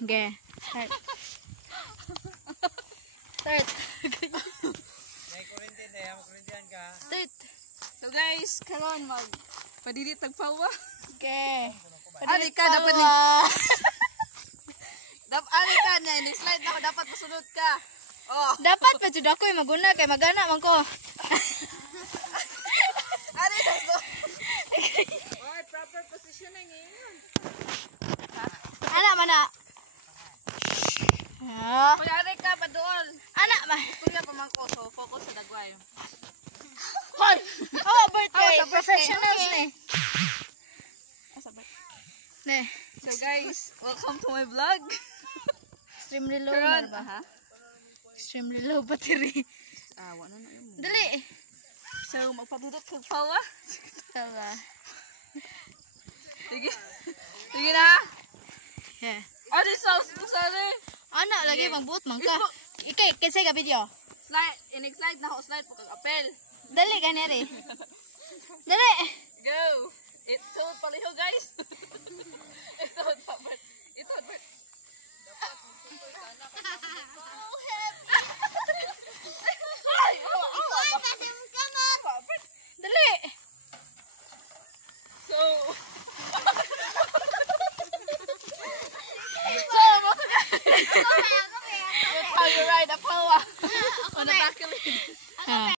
Okay. Start. Start. May kurintin na yan, kurintihan ka. Start. So guys, karon mag padili tagpawa. Okay. Ari ka dapat ni Ari ka na next slide na dapat masunod ka. Oh. Dapat pa jud ako maguna kay magana man ko. Ari so. Oy, proper positioning ngayon. Ana mana. Ah. Kung ari ka paduol. Ana ma. Tuya pa man ko so focus sa dagway. Hoy. Oh, birthday. Oh, sa birthday. Professionals Okay. ni. Ne. So guys, welcome to my vlog. Extremely low Karon, na ba? ha? Extremely low battery. Wala na yun. Dali. So magpadudot kag pawa. Tawa. Sige. Sige na. Yeah. Ari sauce mo sa ni. Ana lagi bang buot man ka. Ikay kinsa ka video? Slide, inig slide na ako slide po kag apel. Dali ganeri. Dali. Go. Ito paliho guys. Ito dapat. Ito dapat. Dali. So, That's how you ride a power. on the back of it.